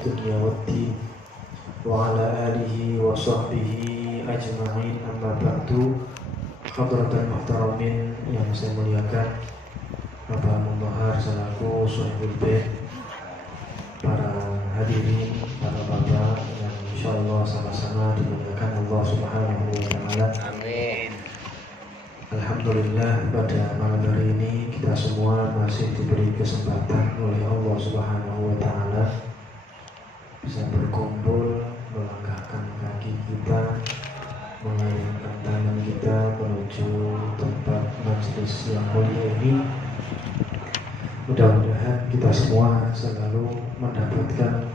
الدنيا والدين وعلى آله وصحبه أجمعين. أما بعد. Hadratul muhtaramin yang saya muliakan, Bapak Mubahar selaku Sahibul Bait, para hadirin, para bapak yang insyaallah sama-sama dimuliakan Allah Subhanahu wa taala. Amin. Alhamdulillah, pada malam hari ini kita semua masih diberi kesempatan oleh Allah Subhanahu wa taala bisa berkumpul, melangkahkan kaki kita, mengayunkan tangan kita menuju tempat majelis yang mulia ini. Mudah-mudahan kita semua selalu mendapatkan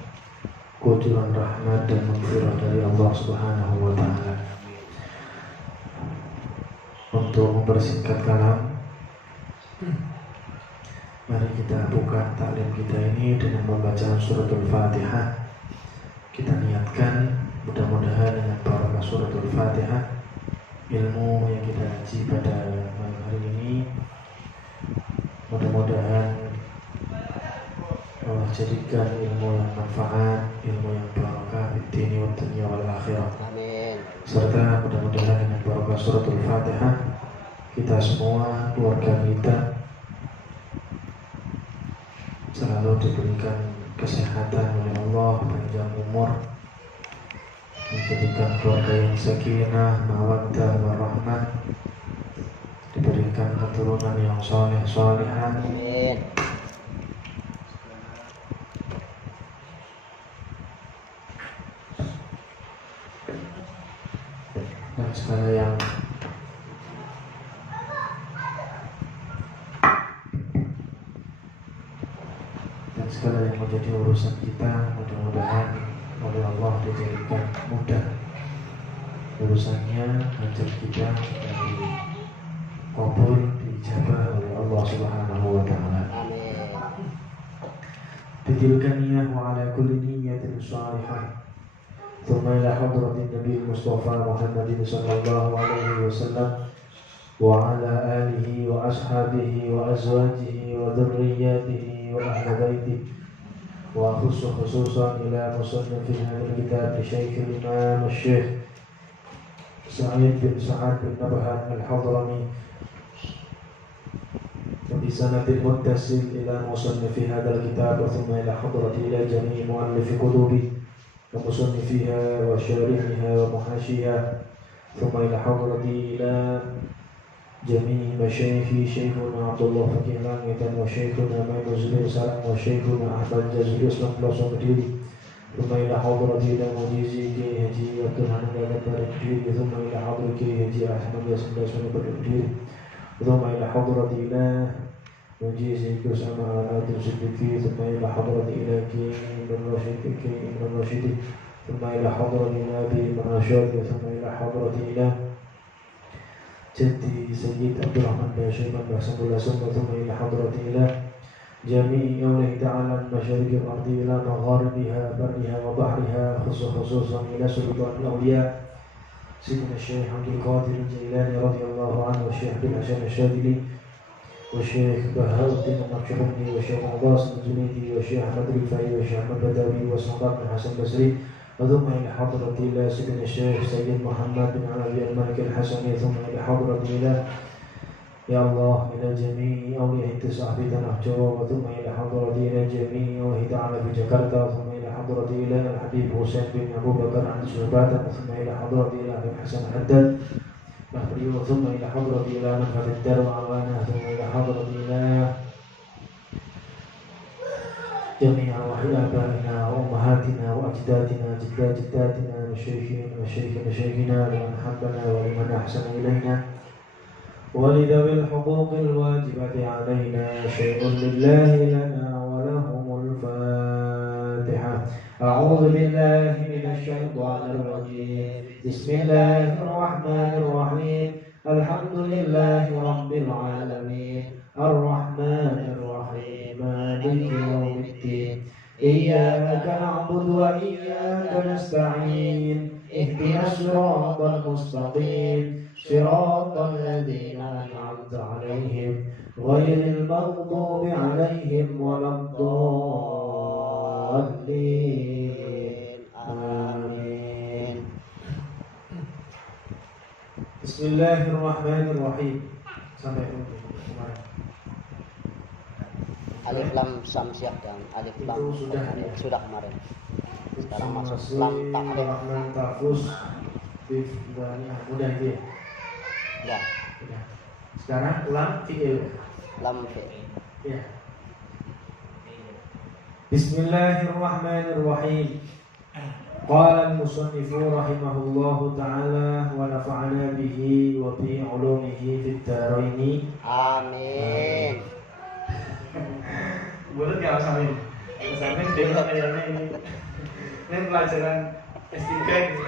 kucuran rahmat dan maghfirah dari Allah Subhanahu wa taala. Untuk mempersingkat kalam, mari kita buka taklim kita ini dengan membaca suratul Fatihah. Kita niatkan mudah-mudahan dengan barakah suratul Fatihah, ilmu yang kita kaji pada malam hari ini mudah-mudahan Allah jadikan ilmu yang manfaat, ilmu yang barakah di dunia dan dunia wal akhirah. Amin. Serta mudah-mudahan dengan barakah suratul Fatihah kita semua, keluarga kita selalu diberikan kesehatan oleh Allah, panjang umur, menjadikan keluarga yang sakinah, mawaddah, warahmah, diberikan keturunan yang saleh-salehan. Amin. Dan segala yang menjadi urusan kita mudah-mudahan oleh Allah dijadikan mudah urusannya, hajat kita dikabul, diijabah oleh Allah Subhanahu wa taala. Amin. Bitilka niyyah wa ala kulli niyyatin shalihah. Thumma ila hadratin Nabi Mustafa Muhammadin sallallahu alaihi wasallam wa ala alihi wa ashabihi wa azwajihi wa dhurriyyatihi wa ahli baitihi. وأخص خصوصا إلى مصنف هذا الكتاب لشيخ الإمام الشيخ سعيد بن سعد بن نبهان الحضرمي وبسند متصل إلى مصنف هذا الكتاب ثم إلى حضرة إلى جميع مؤلف كتبه ومصنفها وشارحها ومحاشيها ثم إلى حضرة إلى جميع مشايخي شيخنا عبد الله فقيه لانية وشيخنا ميمون زبير سلام وشيخنا أحمد جزيري اسلام بلاسون مديري ثم إلى حضرة إلى مجيزي كي هجي عبد الحميد الأكبر مديري ثم إلى حضرة كي هجي أحمد ياسين بلاسون مديري ثم إلى حضرة إلى مجيزي كسامة على الزبكي ثم إلى حضرة إلى كي بن رشيد كي بن رشيد ثم إلى حضرة إلى أبي بن رشاد ثم إلى حضرة إلى جدي سيد عبد الرحمن بن شيبان بن ثم إلى حضرة إلى جميع أوله تعالى مشارق الأرض إلى مغاربها برها وبحرها خصوصا إلى سلطان الأولياء سيدنا الشيخ عبد القادر الجيلاني رضي الله عنه والشيخ عبد الحسن الشاذلي والشيخ بهاء الدين النقشبندي والشيخ عباس الجنيدي والشيخ أحمد الرفاعي والشيخ أحمد بدوي وسلطان بن حسن البصري ثم إلى حضرة إلى سيدنا الشيخ سيد محمد بن علي المالك الحسني ثم إلى حضرة إلى يا الله إلى جميع أولياء التسعة في تنح جوا ثم إلى حضرة إلى جميع أولياء تعالى في جاكرتا ثم إلى حضرة إلى الحبيب حسين بن أبو بكر عند سلباتا ثم إلى حضرة إلى أبي الحسن حداد ثم إلى حضرة إلى نفذ الدار وعوانه ثم إلى حضرة إلى جميع آبائنا وأمهاتنا وأجدادنا جداتنا مشايخنا لمن حبنا ولمن أحسن إلينا ولذوي الحقوق الواجبة علينا شيء لله لنا ولهم الفاتحة. أعوذ بالله من الشيطان الرجيم. بسم الله الرحمن الرحيم. الحمد لله رب العالمين الرحمن الرحيم مالك يوم الدين إياك نعبد وإياك نستعين اهدنا الصراط المستقيم صراط الذين أنعمت عليهم غير المغضوب عليهم ولا الضالين. Bismillahirrahmanirrahim. Sampai kemarin. Alif lam samsiah dan alif lam itu sudah kemarin. Sekarang masuk lam ta'rif. Udah itu ya? Udah. Sekarang lam fi'il. Lam fi'il. Ya. Bismillahirrahmanirrahim. Qala al-musannifu rahimahullahu ta'ala wa nafa'ana bihi wa bi 'ulumihi fid dharain. Amin. Boleh enggak Mas Amin? Mas Amin kayaknya ini pelajaran S3 gitu.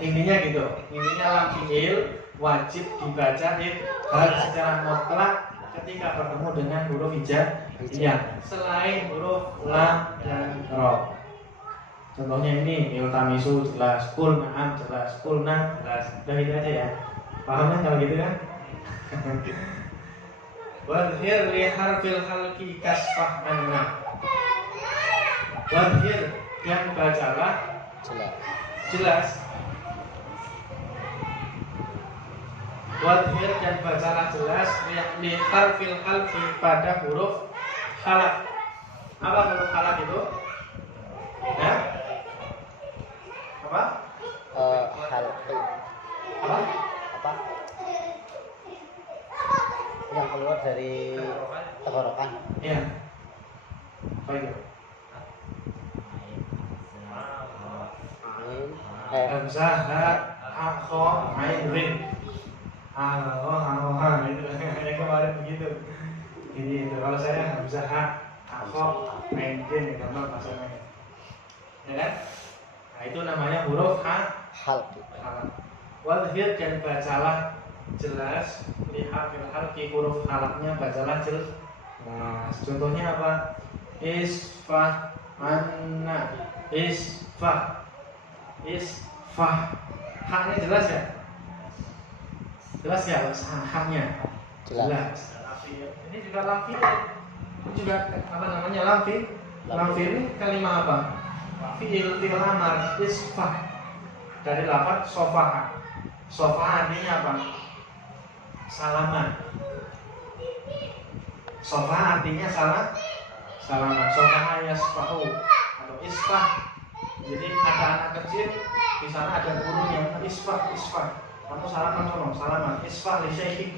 Intinya gitu. Intinya lam fi'il wajib dibaca hal secara mutlak ketika bertemu dengan huruf hijaiyah selain huruf lam dan ra. Contohnya ini iltamisu jelas, kul na'am jelas, kul na jelas. Udah gitu aja ya. Paham kan kalau gitu kan? Wadhir li harfil halqi kasfah anna. Wadhir yang bacalah jelas. Wadhir dan bacalah jelas li harfil halqi pada huruf halak. Apa huruf halak itu? Ya? Apa? Halqi. Apa? Yang keluar dari tenggorokan. Iya. Apa itu? Hamzah, ha, kha, ain, rin. Allah, itu yang kemarin begitu. Ini itu kalau saya hamzah, ha, kha, ain, rin gampang bahasanya. Ya kan? Nah, itu namanya huruf halqi. Wadhir dan bacalah jelas lihat halqi huruf halaknya bacalah jelas. Nah, contohnya apa? Isfah anna, isfah, haknya jelas ya? Jelas ya haknya? Jelas. Ini juga lam fi'il. Ini juga apa namanya lam fi'il? Lam fi'il ini kalimat apa? Fi'il amar isfah dari lafaz sofaha. Sofaha artinya apa? Salaman. Sofaha artinya salaman. Sofaha yasfahu atau isfah. Jadi ada anak kecil di sana ada gurunya isfah. Kamu salaman. Isfah li syaikhik.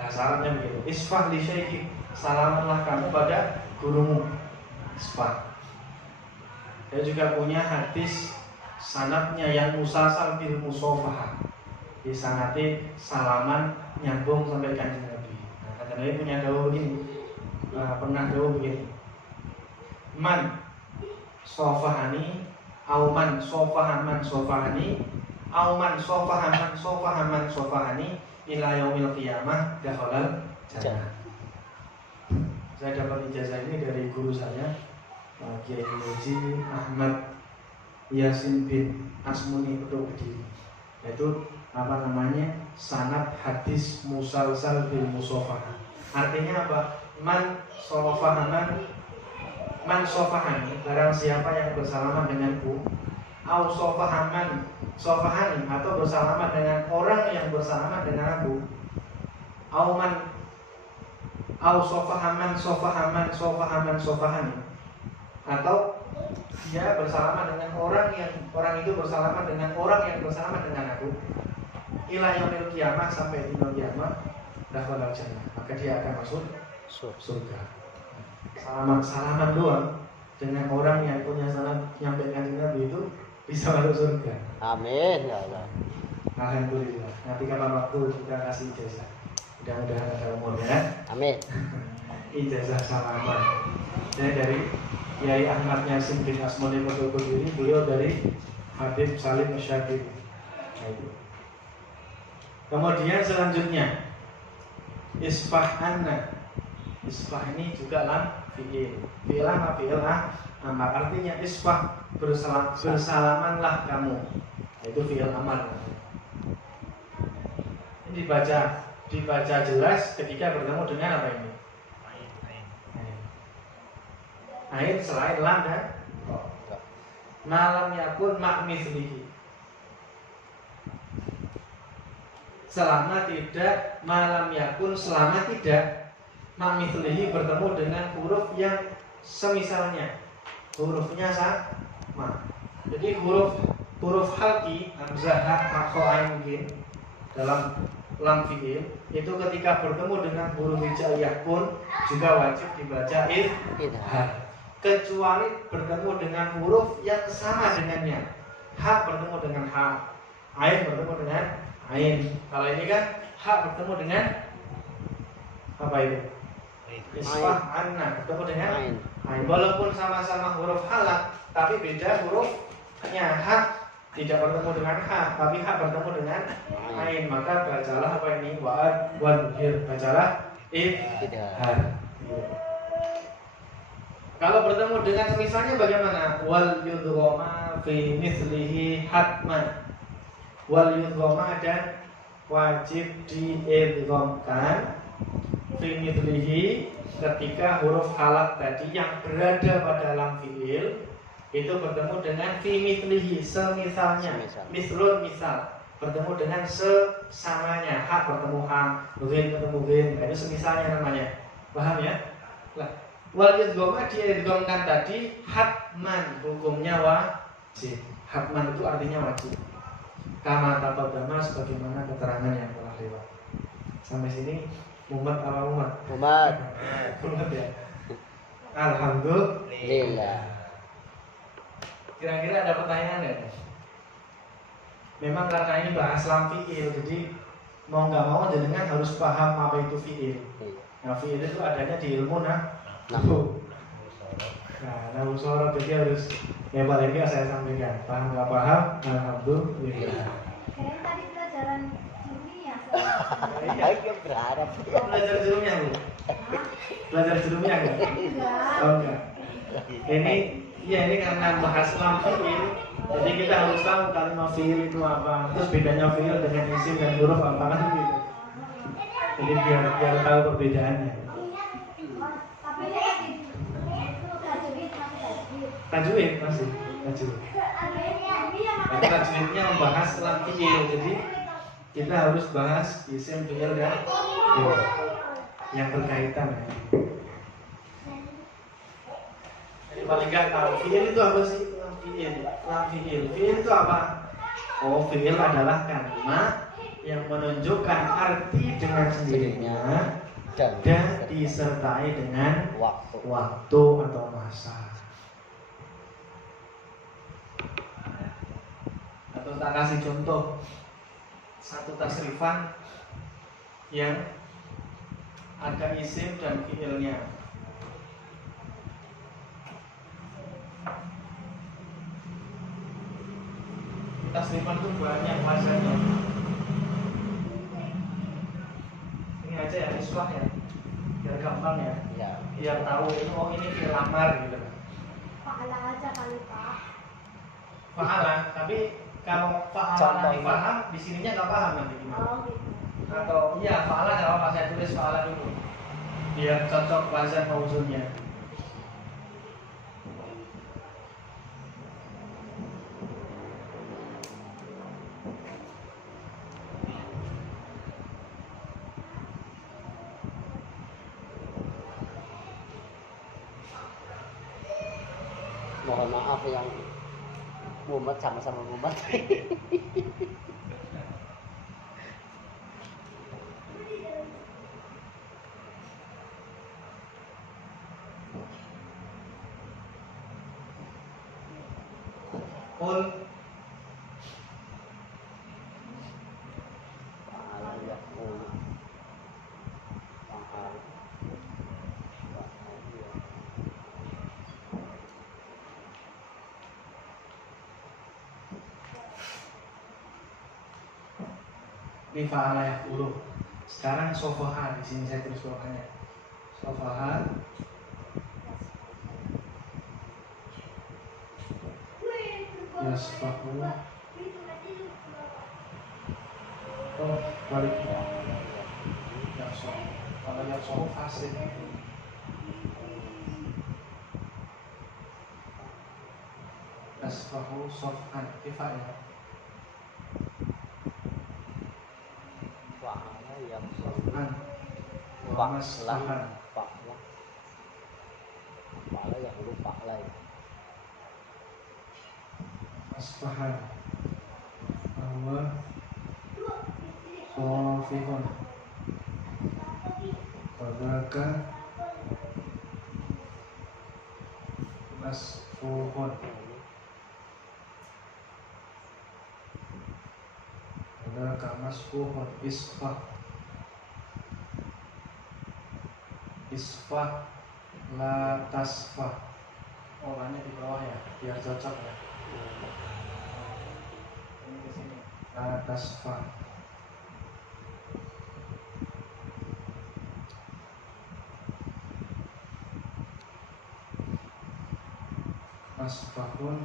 Nah, salamnya begitu. Isfah li syaikhik. Salamanlah kamu pada gurumu. Isfah. Dia juga punya hadis sanadnya yang musalsal bil musafahah. Disanati salaman nyambung sampai Kanjeng Nabi. Nah, Kanjeng Nabi punya dawuh begini. Pernah dawuh begini. Man sofahani auman sofahaman sofahani auman sofahaman sofahani ila yaumil qiyamah dakhalal jannah. Saya dapat ijazah ini dari guru saya Kiai Haji Ahmad Yasin bin Asmuni Pondok Kediri. Yaitu apa namanya? Sanad hadis musalsal bil musafah. Artinya apa? Man sofahani barang siapa yang bersalaman denganku, au sofahani atau bersalaman dengan orang yang bersalaman dengan aku, au sofahani atau dia bersalaman dengan orang itu bersalaman dengan orang yang bersalaman dengan aku, ila yaumil qiyamah sampai di kiamat dakhalal jannah, maka dia akan masuk surga. Salaman doang dengan orang yang punya sanad nyampaikan Nabi itu bisa masuk surga. Amin ya Allah. Alhamdulillah. Nanti kapan waktu kita kasih ijazah. Mudah-mudahan ada umurnya. Amin. Ijazah salaman. Saya dari Kiai Ahmad Yasin bin Asmuni Pondok Kediri, beliau dari Habib Salim Syakir. Kemudian selanjutnya isfah anna. Isfah ini juga lam fi'il. Fi'il amar. Artinya isfah bersalamanlah kamu. Itu fi'il amar. Ini dibaca jelas ketika bertemu dengan apa ini? Ain selain lam dan malam yakun ma'mislihi. Selama tidak malam yakun, selama tidak ma'mislihi bertemu dengan huruf yang semisalnya, hurufnya sama. Jadi huruf halki, hamzah, ha, maqo, ain, mim dalam lam fi'il itu ketika bertemu dengan huruf hijaiyah pun juga wajib dibaca idhar, kecuali bertemu dengan huruf yang sama dengannya. Ha bertemu dengan ha, ain bertemu dengan ain. Kalau ini kan ha bertemu dengan apa itu? Isfah, anna bertemu dengan ain. Walaupun sama-sama huruf halak, tapi beda hurufnya. Ha tidak bertemu dengan ha, tapi ha bertemu dengan ain. Maka bacalah apa ini? Wa'ad wadhir. Bacalah idhar. Kalau bertemu dengan semisalnya bagaimana? Wal yudghama fi mithlihi hatman. Wal yudghama dan wajib diidghamkan fi mithlihi ketika huruf halak tadi yang berada pada lam fi'il itu bertemu dengan fi mithlihi, semisalnya. Mislun, misal, bertemu dengan sesamanya. Ha bertemu ha, ghin bertemu ghin, itu semisalnya namanya. Paham ya? Lah, wal yudghama diidghamkan tadi hatman, hukumnya wajib. Hatman itu artinya wajib. Kama taqaddama, sebagaimana keterangan yang telah lewat. Sampai sini mumet apa mumet? Mumet. Mumet ya. Alhamdulillah. Kira-kira ada pertanyaan ya? Memang karena ini bahas lam fi'il, jadi mau nggak mau jenengan harus paham apa itu fi'il. Nah, fi'il itu adanya di ilmu nahwu. Nah, nahwu sorot, jadi harus yang paling nggak saya sampaikan. Paham nggak paham? Alhamdulillah. Kayaknya tadi pelajaran ilmiah. Saya berharap Belajar jurumnya bu? Belajar jurumnya enggak? Enggak. Oh enggak. Ini karena bahas lam fi'il, jadi kita harus tahu kalimat fi'il itu apa, terus bedanya fi'il dengan isim dan huruf apa kan gitu. Jadi biar tahu perbedaannya. Tapi itu Tajwid masih tajwid. Tapi tajwidnya membahas lam fi'il, jadi kita harus bahas isim, fi'il dan huruf yang berkaitan ya. Jadi paling nggak tahu fi'il itu apa sih? Lam fi'il. Fi'il itu apa? Oh, fi'il adalah kalimat yang menunjukkan arti dengan sendirinya dan disertai dengan waktu atau masa. Atau tak kasih contoh satu tasrifan yang ada isim dan fi'ilnya. Tasrifan itu banyak masanya. Ini aja ya, islah ya, biar gampang ya. Biar tahu ini, oh ini fi'il amar gitu kan. Fa'ala aja kali Pak. Fa'ala, tapi kalau fa'ala dipaham, di sininya nggak paham nanti gimana. Oh gitu. Atau iya fa'ala nggak apa-apa, saya tulis fa'ala dulu biar cocok wazan mauzunnya. mohon maaf yang mumet sama-sama mumet. Qul ini fa'ala yaqulu. Sekarang sofaha, di sini saya tulis bawahnya. Sofaha yasfahu. Oh, balik. Yasfahu. Kalau yasfahu fasih. asfahu sofan kifah ya. Fa'ala yang Sofan wa masfahan. Fa'ala yang huruf fa'ala ya. Asfahan bahwa sofihun wadaka masfuhun wadaka masfuhun isfah la tasfah. Orangnya di bawah ya biar cocok ya. Ini di sini la tasfah. Masfahun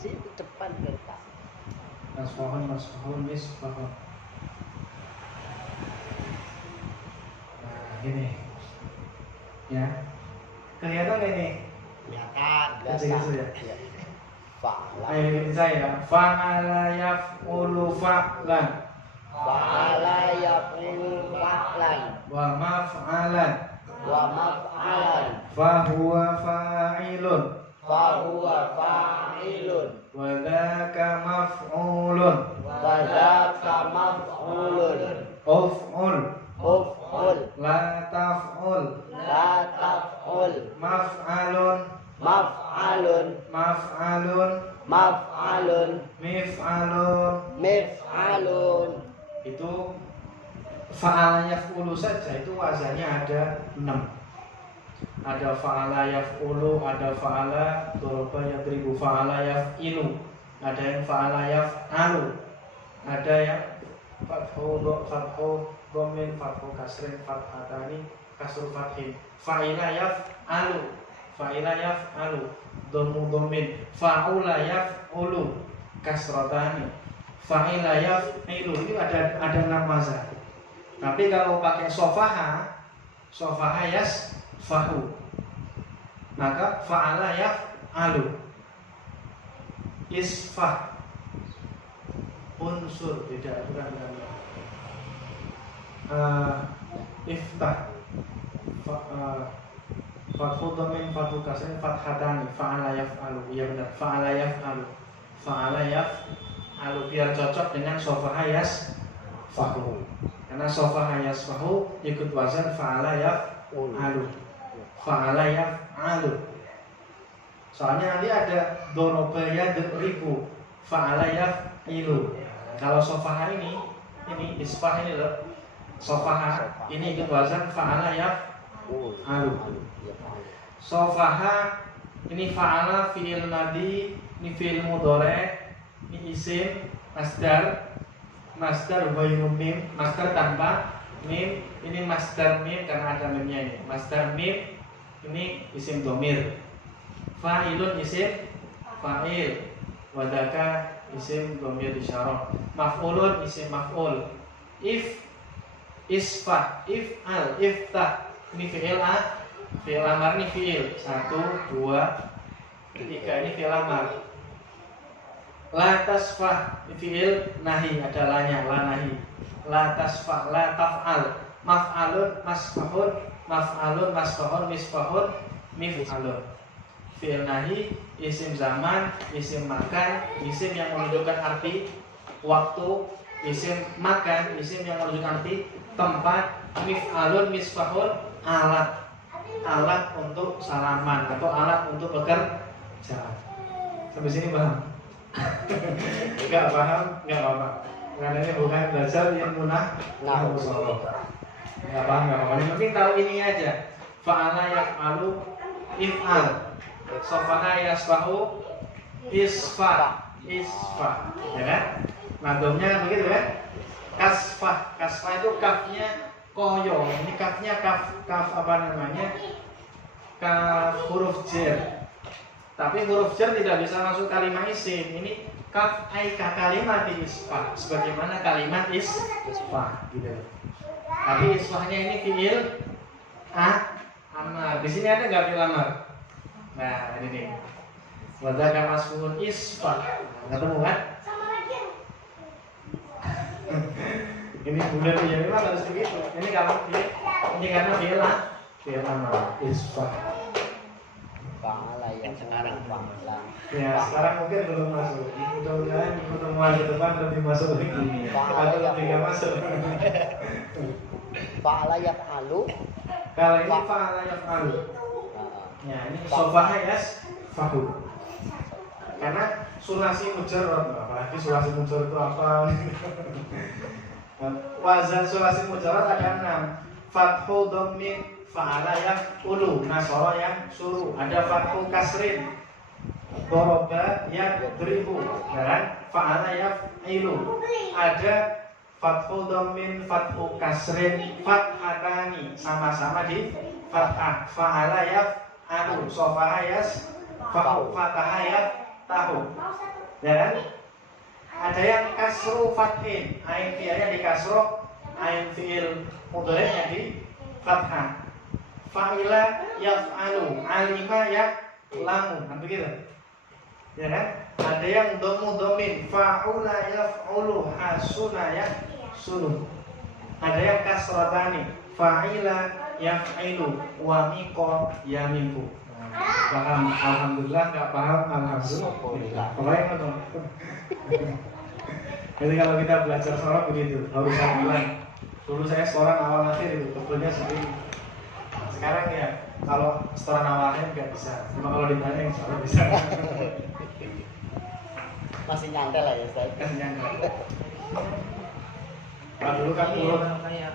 Sini depan kertas. masfahun misfahun. Nah ini ya kelihatan gak ini? Kelihatan. Kecil-kecil ya? Fa'ala. Ayo ikutin saya. Fa'ala yaf'ulu fa'lan Fa'ala yaf'ulu fa'lan wa maf'alan wa maf'alan fahuwa fa'ilun fahuwa fa'ilun wa dhaka maf'ulun wa dzaka maf'ulun uf'ul uf'ul la taf'ul la taf'ul maf'alun maf'alun maf'alun maf'alun mif'alun. mif'alun. Itu fa'ala yaf'ulu saja itu wazannya ada 6. Ada fa'ala yaf'ulu, ada fa'ala doroba yadribu, fa'ala yaf'ilu, ada yang fa'ala yaf'alu, ada yang fathu dhammin, fathu kasrin, fathatani, kasru fathin. Fa'ila yaf'alu, fa'ila yaf'alu, dhammu dhammin, fa'ula yaf'ulu, kasratani, fa'ila yaf'ilu. Itu ada 6 wazan. Tapi kalau pakai sofaha yasfahu, maka fa'ala yaf'alu, isfah, unsur, bukan. Iftah, fathu dhammin, fathu kasrin, fathatani, fa'ala yaf'alu. Iya benar, fa'ala yaf'alu, fa'ala yaf'alu, biar cocok dengan sofaha yasfahu. Karena sofaha yasfahu ikut wazan fa'ala yaf'alu, fa'ala yaf'alu. Soalnya nanti ada doroba yadribu, fa'ala yaf'ilu. Kalau sofaha ini isfah ini loh, sofaha ini ikut wazan fa'ala yaf'alu. Sofaha ini fa'ala fi'il madi, ini fi'il mudhari', ini isim, masdar ghairu mim, masdar tanpa mim, ini masdar mim karena ada mimnya ini. Masdar mim ini isim dhamir. Fa'ilun isim fa'il. Wadaka isim dhamir isyarah. Maf'ulun isim maf'ul. Isfah, if'al, iftah. Ini fi'il amar ini fi'il. 1 2 3 ini fi'il amar. La tasfah fi'il nahi, ada lanya, la nahi. La tasfah, la taf'al. Maf'alun, masfahun, maf'alun, masfahun, misfahun, mif'alun. Fi'il nahi, isim zaman, isim makan, isim yang menunjukkan arti waktu, isim makan, isim yang menunjukkan arti tempat, mif'alun, misfahun, alat untuk salaman atau alat untuk bekerja. Sampai sini paham? Enggak paham, enggak apa-apa. Karena ini bukan belajar yang munah. Enggak paham, enggak apa-apa. Yang penting tahu ini aja. Fa'ala yaf'alu if'al. Sofaha yasfahu isfa. Ya kan? Madomnya begitu kan? Kasfah itu kafnya koyo. Ini kafnya kaf apa namanya? Kaf huruf jer. Tapi huruf jar tidak bisa masuk kalimat isim. Ini kaf aika kalimat isfah, sebagaimana kalimat isfah gitu. Tapi isfahnya ini fi'il amar. Di sini ada nggak fi'il amar? Nah ini nih. Wadaka masfuun isfah. Ketemu kan? Sama lagi. Ini bulan ya memang harus begitu. Ini kalau ini karena bela isfah. Fa'ala ya sekarang fa'ala. Ya sekarang mungkin belum masuk. Mudah-mudahan pertemuan ke depan lebih masuk lagi. Atau lebih nggak masuk. Fa'ala ya fa'alu. Kalau ini fa'ala yaf'alu. Ya ini sofaha yas fahu. Karena sulasi mujarrad, apalagi sulasi mujarrad itu apa? Wazan sulasi mujarrad ada 6. Fathu dhammin fa'ala yaf'ulu, nasara yang suruh. Ada fathu kasrin, doroba yadribu, dan fa'ala yaf'ilu. Ada fathu dhammin, fathu kasrin, fathatani, sama-sama di fathah. Fa'ala yaf'alu, sofaha yas fahu, fataha yaftahu. Ya kan? Ada yang kasru fathin, ain fi'ilnya di kasro, ain fi'il mudhari'nya di fathah. Fa'ila yaf'alu, alima ya'lamu, kan begitu? Ya kan? Ada yang domin, fa'ula yaf'ulu, hasuna yahsunu. Ada yang kasratani, fa'ila yaf'ilu, wa miqo yamiqu. Paham? Alhamdulillah. Nggak paham? Alhamdulillah. Pokoknya ngono. Jadi kalau kita belajar sorab begitu, harus bilang. Dulu saya setoran awal akhir itu, tentunya seperti ini. Sekarang ya, kalau setoran awal akhir nggak bisa. Cuma kalau ditanya insya Allah bisa. Masih nyantai lah ya Ustaz. Kan nyangka. Kalau dulu kan urut, ya.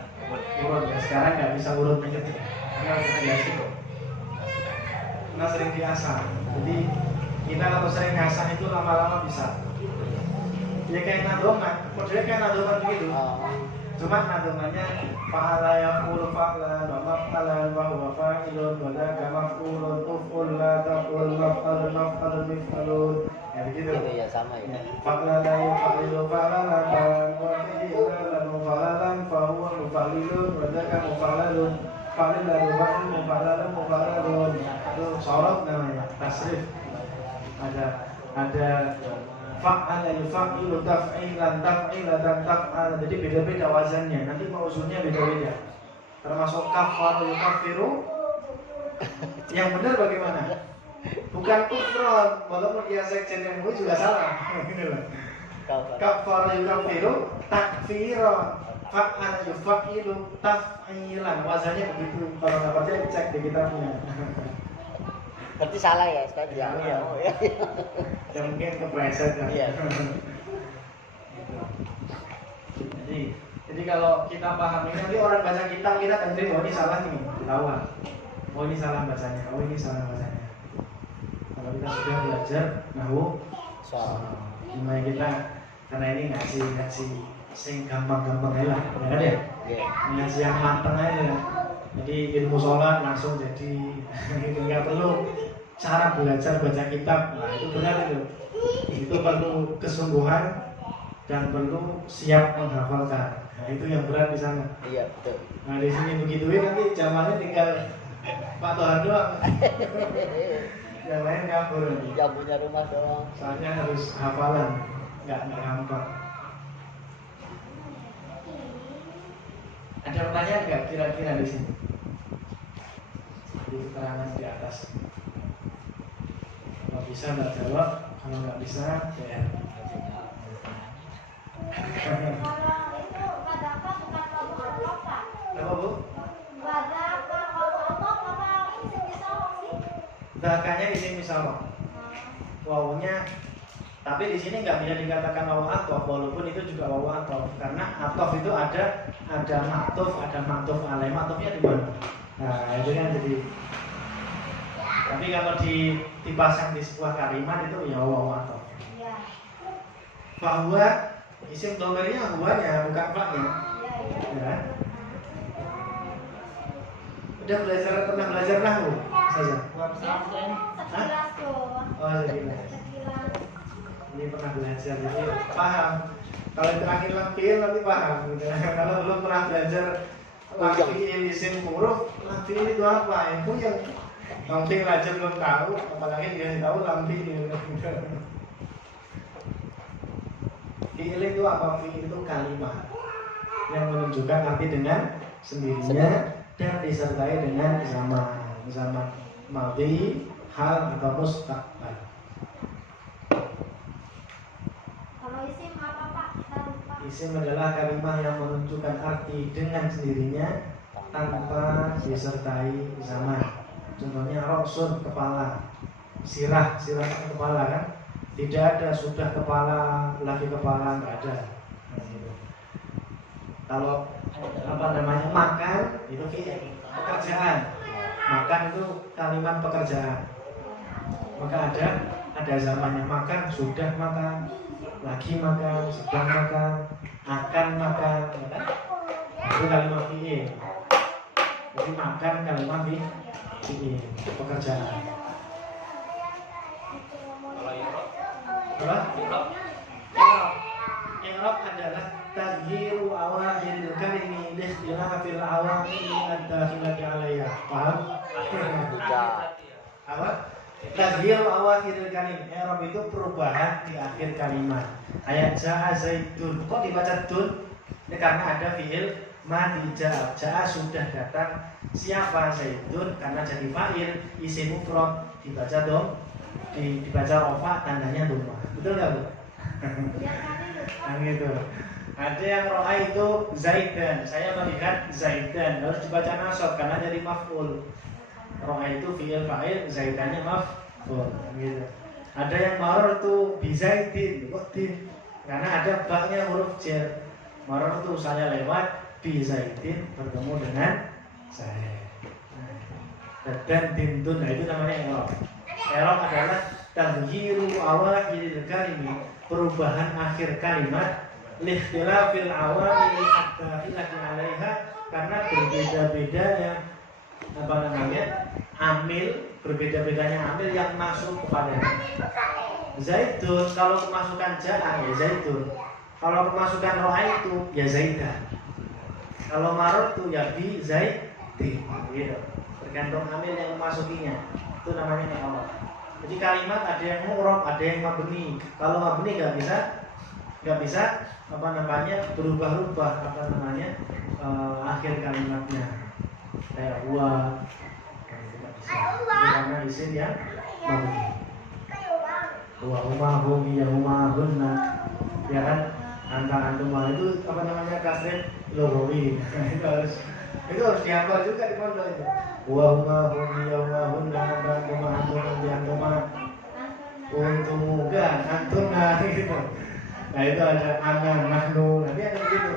Sekarang nggak bisa urut menyet. Karena kita biasa kok. Karena sering diasah. Jadi kita kalau sering ngasah itu lama-lama bisa. Ya kayak nadoman, modelnya kayak nadoman begitu. Cuma nadomannya fa'ala yaqulu fa'lan wa maf'alan wa huwa fa'ilun wa laka maf'ulun uf'ul la taqul maf'alun maf'alun mif'alun. Ya begitu. Itu ya sama ya. Fa'lan la yufa'ilu fa'lan wa fi'lan mufa'lan fa huwa mufa'ilun wa laka mufa'lalun fa'ilan mufa'ilun mufa'lan mufa'lalun. Itu sorot namanya, tasrif. Ada fa'ala yufa'ilu taf'ilan taf'ilatan taf'ala. Jadi beda-beda wazannya. Nanti mausunnya beda-beda. Termasuk kafar yukafiru. Yang benar bagaimana? Bukan kufron, walaupun dia sekjen yang MUI juga salah. Kafar yukafiru takfiron. Fa'ala yufa'ilu taf'ilan. Wazannya begitu. Kalau nggak percaya cek di kitabnya. Berarti salah ya Ustaz? Ya. Oh, ya. Ya mungkin kepleset kan. Iya. Jadi kalau kita paham ini, nanti orang baca kitab kita akan terima, oh ini salah nih, ketahuan. Oh ini salah bacanya, oh ini salah bacanya. Kalau kita sudah belajar nahwu, gimana kita, karena ini ngaji sing gampang-gampang lah, ya kan ya? Ngaji yang mateng aja. Jadi ilmu sholat langsung jadi, nggak perlu cara belajar baca kitab. Nah itu benar itu. Itu perlu kesungguhan dan perlu siap menghafalkan. Nah itu yang berat di sana. Iya betul. Nah di sini begitu ya, nanti zamannya tinggal Pak Tuhan doang. Yang lain kabur. Yang punya rumah doang. Soalnya harus hafalan, nggak gampang. Ada pertanyaan nggak kira-kira di sini? Di keterangan di atas. Kalau bisa nggak jawab, kalau nggak bisa ya. Kalau itu wadaka bukan kamu Allah Pak. Apa bu? Wadaka kamu Allah apa ini misalnya sih? Dakanya di sini misalnya. Wawunya, tapi di sini nggak bisa dikatakan wawu atof, walaupun itu juga wawu atof, karena atof itu ada maktuf alaih. Maktufnya di mana? Nah itu kan jadi. Tapi kalau dipasang di sebuah kalimat itu ya wawu atof. Iya. Bahwa isim domirnya huwanya bukan faknya. Iya. Ya. Udah pernah belajar nahwu saja. Sekilas tuh. Oh sekilas. Sekilas. Ini pernah belajar jadi paham. Kalau terakhir lampiil nanti paham. Gitu. Kalau belum pernah belajar lampiil isim huruf, lampiil itu apa? Itu yang Lam fi'il aja belum tahu, apalagi dikasih tahu lam fi'il. Fi'il itu apa? Fi'il itu kalimat yang menunjukkan arti dengan sendirinya dan disertai dengan zaman madhi, hal atau mustaqbal. Kalau isim apa Pak? Kita lupa. Isim adalah kalimat yang menunjukkan arti dengan sendirinya tanpa disertai zaman. Contohnya roksun, kepala, sirah kan kepala kan? Tidak ada sudah kepala, lagi kepala, nggak ada. Nah, gitu. Kalau apa namanya makan itu pekerjaan. Makan itu kalimat pekerjaan. Maka ada zamannya makan, sudah makan, lagi makan, sedang makan, akan makan, ya kan? Itu kalimat fi'il. Jadi makan kalimat fi'il, pekerjaan. Apa? I'rab adalah taghyiru awakhiril kalimi li ikhtilafil awamil ad-dakhilati 'alayha. Paham? Apa? Taghyiru awakhiril kalim. I'rab itu perubahan di akhir kalimat. Ayat ja'a zaidun. Kok dibaca dun? Ini karena ada fi'il madhi ja'a. Ja'a sudah datang. Siapa zaidun? Karena jadi fa'il, isim mufrad dibaca dom. Dibaca rofa, tandanya doma. Betul nggak Bu? Nah gitu. Ada yang ro'a itu zaidan. Saya melihat zaidan harus dibaca nasab karena jadi maf'ul. Ro'a itu fi'il fa'il, zaidannya maf'ul. Gitu. Ada yang maror itu bizaidin, kok din? Karena ada baknya huruf jar. Maror itu saya lewat bizaidin bertemu dengan saya. Dan dintun, nah itu namanya i'rab. I'rab adalah taghyiru awakhiril kalimi, perubahan akhir kalimat likhtilafil awamil ad-dakhilati 'alaiha, karena berbeda-bedanya apa namanya? Amil, berbeda-bedanya amil yang masuk kepadanya. Zaidun kalau kemasukan ja'a ya zaidun. Kalau kemasukan ro'a itu ya zaidan. Kalau maror itu ya bi zaidin gitu. Tergantung amil yang memasukinya. Itu namanya i'rab. Jadi kalimat ada yang mu'rab, ada yang mabni. Kalau mabni nggak bisa apa namanya berubah-ubah apa namanya akhir kalimatnya. Kayak huwa, karena isim yang mabni. Huwa hum ya hunna, ya kan? Anta antuma itu apa namanya kasih logawi. Itu harus dihafal juga di pondok itu. Wa huma hum ya hunna antuma untumuga antuna gitu. Nah itu ada ana nahnu, nanti ada begitu.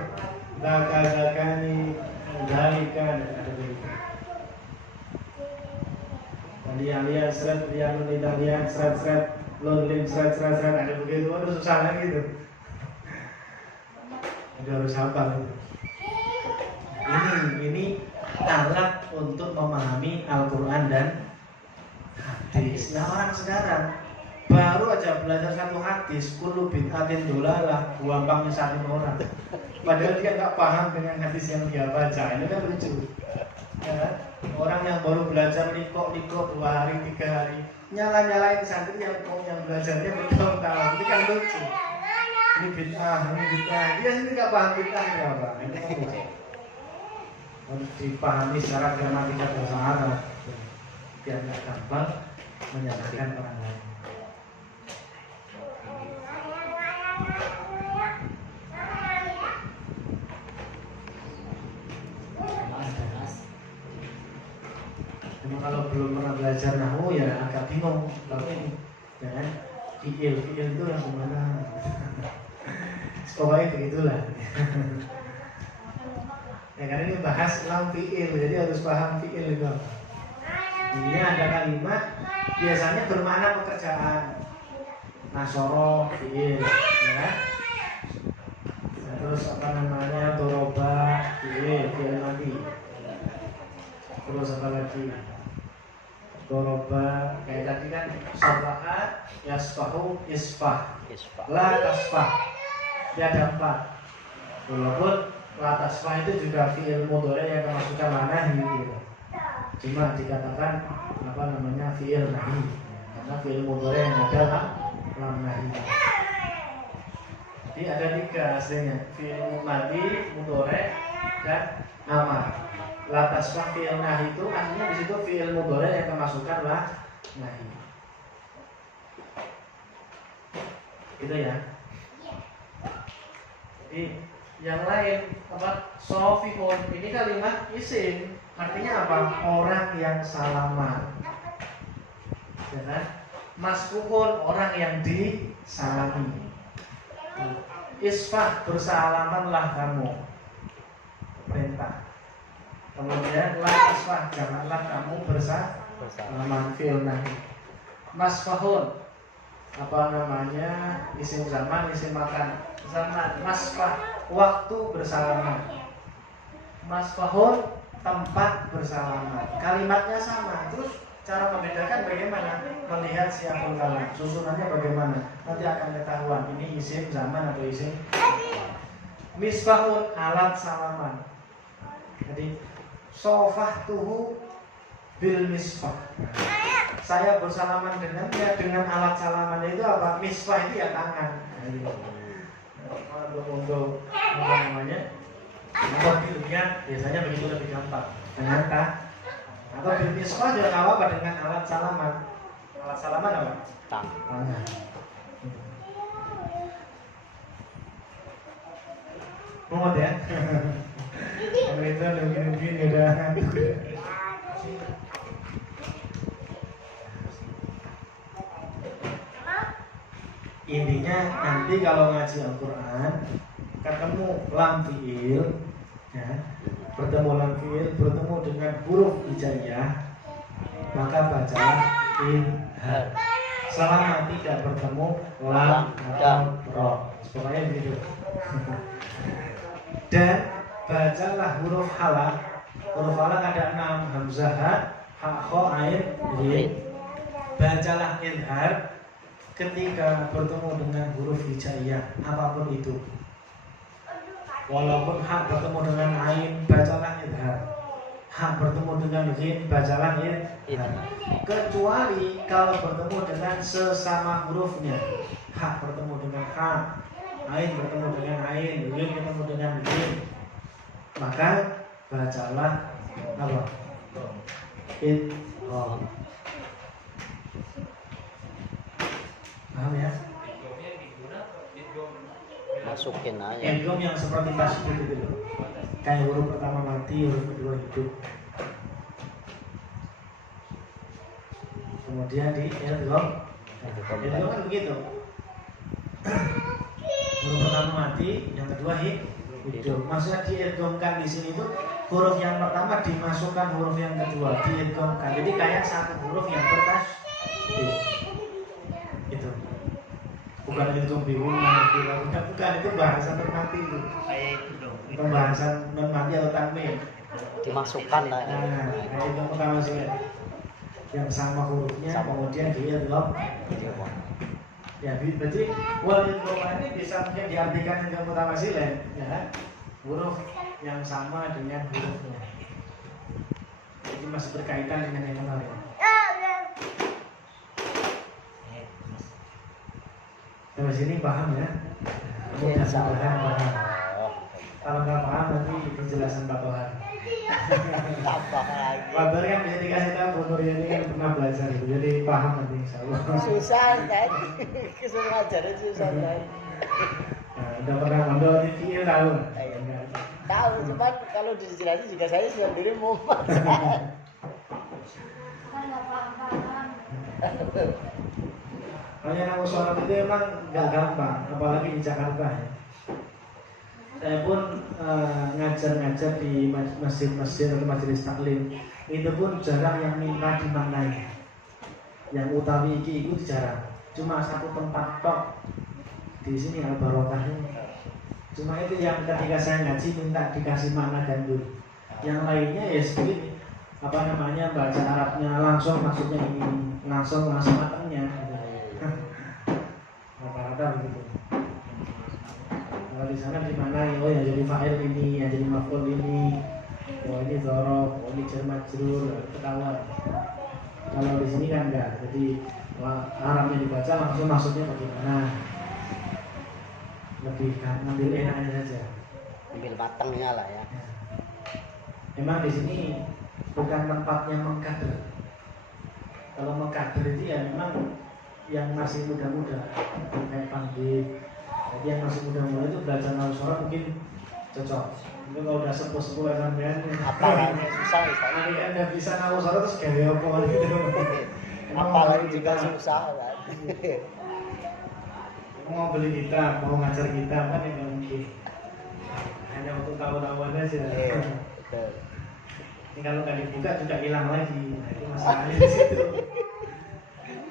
Zakani dzalika, ada begitu. Lihat seret, lihat seret, lolin seret, ada begitu. Aduh susah lagi itu. Ada harus hafal itu. Ini alat untuk memahami Al-Quran dan hadis. Nah orang sekarang baru aja belajar satu hadis, kullu bid'atin dolalah, gampang nyesatin orang. Padahal dia nggak paham dengan hadis yang dia baca. Ini kan lucu. Ya, orang yang baru belajar likok 2 hari 3 hari, nyalain santri yang belajarnya bertahun-tahun. Itu kan lucu. Ini bid'ah. Dia sendiri nggak paham bid'ah ini apa. Ini kan lucu. Harus dipahami secara gramatika bahasa Arab biar nggak gampang menyalahkan orang lain. Cuma kalau belum pernah belajar nahwu ya agak bingung. Tapi ya kan, fi'il itu yang kemana? Pokoknya begitulah. Ya karena ini bahas lam fi'il, jadi harus paham fi'il itu. Ini ada kalimat biasanya bermakna pekerjaan. Nasoro fi'il, ya kan? Terus apa namanya? Doroba fi'il mati. Terus apa lagi? Doroba kayak tadi kan sabaha yasfahu isfah. La tasfah. Dia ada 4. Walaupun la tasfah itu juga fi'il mudhari yang kemasukan mana gitu. cuma dikatakan apa namanya fi'il nahi, karena fi'il mudhari yang ada lam nahi. Jadi ada 3 aslinya, fi'il madhi, mudhari, dan amar. Latas fi'il nahi itu artinya di situ fi'il mudhari yang kemasukan lah nahi. Gitu ya. Jadi yang lain apa? Sofihun ini kalimat isim, artinya apa? Orang yang salaman. Ya kan? Masfuhun orang yang disalami. Isfah bersalamanlah kamu. Perintah. Kemudian la isfah janganlah kamu bersalaman fi'il nahi. Masfahun apa namanya, isim zaman, isim makan. Zaman masfah waktu bersalaman, masfahun tempat bersalaman. Kalimatnya sama, terus cara membedakan bagaimana? Melihat siapul kalam, susunannya bagaimana, nanti akan ketahuan ini isim zaman atau isim. Misfahun alat salaman. Jadi sofahtuhu bil misfah, saya bersalaman dengannya dengan alat salaman. Itu apa? Misfah itu ya tangan. Untuk apa namanya? Mobilnya biasanya begitu lebih gampang. Dengan atau bil misfah juga nggak apa dengan alat salaman. Alat salaman apa? Tangan. Muat ya? Kalau itu mungkin udah ngantuk. Intinya nanti kalau ngaji Al-Quran ketemu lam fi'il, ya, bertemu lam fi'il, bertemu dengan huruf hijaiyah, maka bacalah idhar. Selama tidak bertemu lam atau ro, pokoknya begitu. Dan bacalah huruf halak. Huruf halak ada 6, hamzah, ha, kha, ain, yin. Bacalah idhar ketika bertemu dengan huruf hijaiyah apapun itu. Walaupun hak bertemu dengan ain, bacalah idhar. Hak bertemu dengan yin, bacalah idhar. Kecuali kalau bertemu dengan sesama hurufnya. Hak bertemu dengan ha, ain bertemu dengan ain, yin bertemu dengan yin, maka bacalah apa? Idhar. Paham ya? Masukin aja. Idgham yang seperti tasbih gitu loh. Kayak huruf pertama mati, huruf kedua hidup. Kemudian di idgham. Idgham kan begitu. Huruf pertama mati, yang kedua hidup. Maksudnya diidghamkan di sini tuh huruf yang pertama dimasukkan huruf yang kedua, diidghamkan. Jadi kayak satu huruf yang bertasbih. Itu. Bukan itu bingungan, bukan itu bahasa termati itu. Pembahasan non mati atau tanwin. Dimasukkan lah. Nah, itu pertama sih yang sama hurufnya, kemudian diidgham. Ya, berarti wal idgham ini bisa mungkin diartikan yang pertama sih ya, huruf yang sama dengan hurufnya. Itu masih berkaitan dengan yang kemarin. Sampai sini paham ya? Mudah-mudahan paham. Kalau nggak paham nanti penjelasan Pak Tohar. Pak Tohar kan bisa dikasih tahu, Bu Nur ini kan pernah belajar itu, jadi paham nanti insya Allah. Susah kan? Kesuruh ngajarin susah kan? Nah, udah pernah mondok di fiil tahu? Tahu, cuman kalau dijelasin juga saya sendiri mau baca. Kan nggak paham-paham. Hanya nama sholat itu emang nggak gampang, apalagi di Jakarta ya. Saya pun ngajar-ngajar di masjid-masjid atau majelis taklim, itu pun jarang yang minta dimaknai. Yang utawi itu jarang. Cuma satu tempat tok di sini Al-Barokah ini. Cuma itu yang ketika saya ngaji minta dikasih makna gandul. Yang lainnya ya seperti apa namanya, baca Arabnya langsung maksudnya ini, langsung matangnya. Rata-rata begitu. Kalau di sana di mana oh ya jadi fa'il ini, ya jadi maf'ul ini. oh ini Zorof, oh ini Jerman Jerul, ketahuan. Kalau di sini kan enggak, jadi Arabnya dibaca langsung maksudnya bagaimana. Lebih kan ngambil enaknya saja. Ambil matangnya lah ya. Memang di sini bukan tempatnya mengkader. Kalau mengkader itu ya memang yang masih muda-muda, kayak Pandi. Jadi yang masih muda-muda itu belajar nausora mungkin cocok. Itu kalau udah sepuh-sepuh sampean, Apalagi susah misalnya. ini Anda bisa nausora terus kayak apa gitu. Apalagi juga susah kan. Mau beli kita, mau ngajar kita kan ya nggak mungkin. Hanya untuk tahu-tahuan aja. Iya, betul. Ini kalau nggak dibuka juga hilang lagi. Nah, itu masalahnya di situ.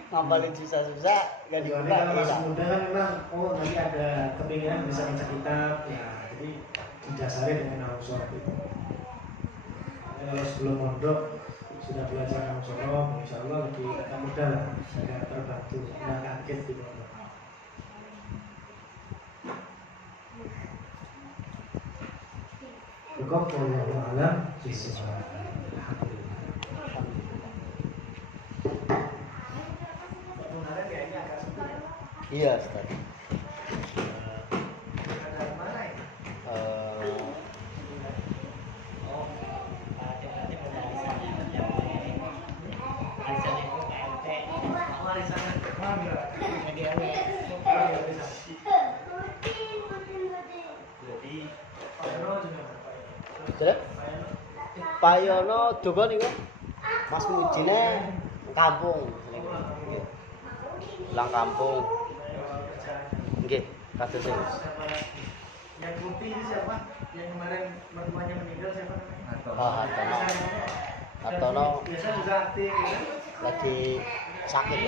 Ngapalin susah-susah gak Kecuali dibuka kalau masih hilang. muda kan memang oh nanti ada kepinginan bisa baca kitab ya, jadi didasari dengan nausora itu. Tapi kalau sebelum mondok sudah belajar nausora, insya Allah lebih agak mudah lah, agak terbantu, nggak kaget gitu. Cukup wallahu a'lam bishawab. Iya, Ustaz. Jelek. Pak Yono juga niku. Mas Mujine kampung. Pulang kampung. Nggih, kados sing. Yang putih itu siapa? Yang kemarin mertuanya meninggal siapa namanya? Oh, Hartono. Hartono Biasa juga aktif. lagi sakit.